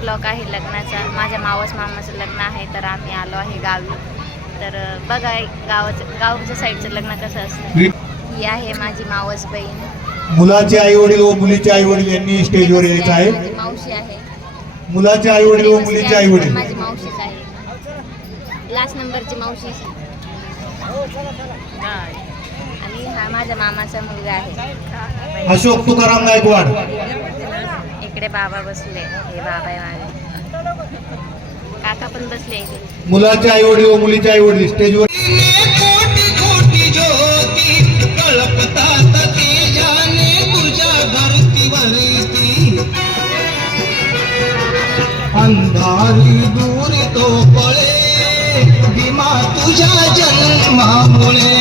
Blog आहे लग्नाचा माझ्या मावस मामाचं लग्न आहे तर आम्ही आलो आहे गावी. तर बघा गावाचं गावच्या साईडचं लग्न कसं असतं. ही आहे माझी मावस बहीण. मुलाचे आई वडील व मुलीचे आई वडील यांनी स्टेजवर यायचं आहे. मावशी आहे. मुलाचे आई वडील व मुलीचे आई वडील. माझी मावशीच आहे. लास्ट नंबरची मावशी. आणि हा माझ्या मामाचा मुलगा आहे. अशोक तुकाराम गायकवाड इकडे बाबा बसले. हे बाबा आहे माझे काका पण बसले इकडे मुलाचे आई वडील व मुलीचे आई वडील स्टेजवर कोटी कोटी ज्योती कळपतात तेजाने तुझ्या धरतीवरती अंधारी दूर तो पळे भीमा तुझ्या जन्मामुळे.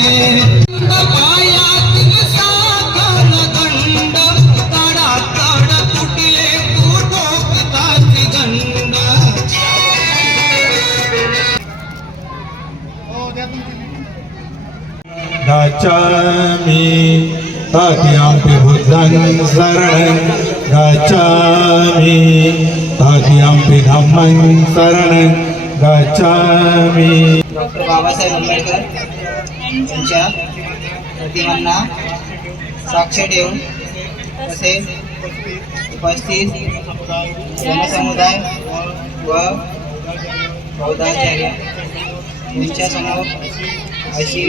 गच्छामि तद्यम्पि बुद्धं शरणं. गच्छामि तद्यम्पि धम्मं शरणं. गच्छामि डॉक्टर बाबासाहेब आंबेडकर यांच्या प्रतिमांना साक्ष ठेवून तसेच उपस्थित जनसमुदाय व बौद्धाचार्य यांच्यासमोर अशी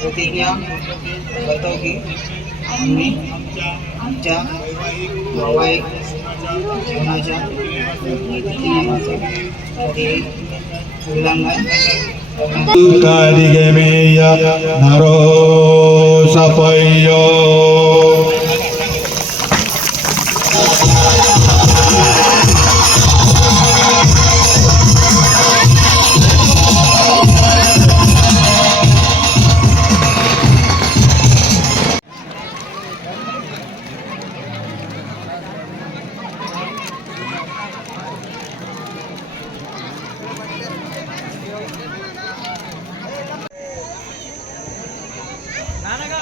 प्रतिज्ञा करतो की आम्ही आमच्या वैवाहिक जीवनाच्या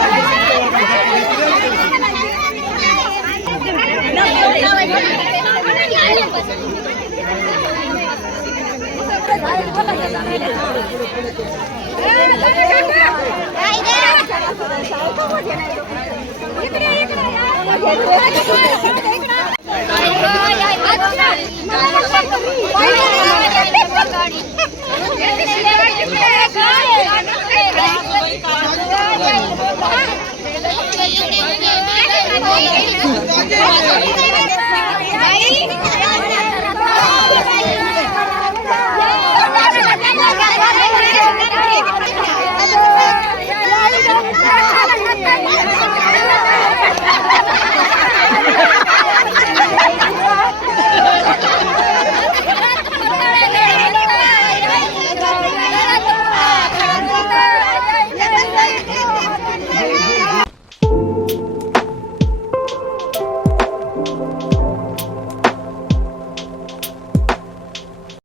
इकडे Oh, my God.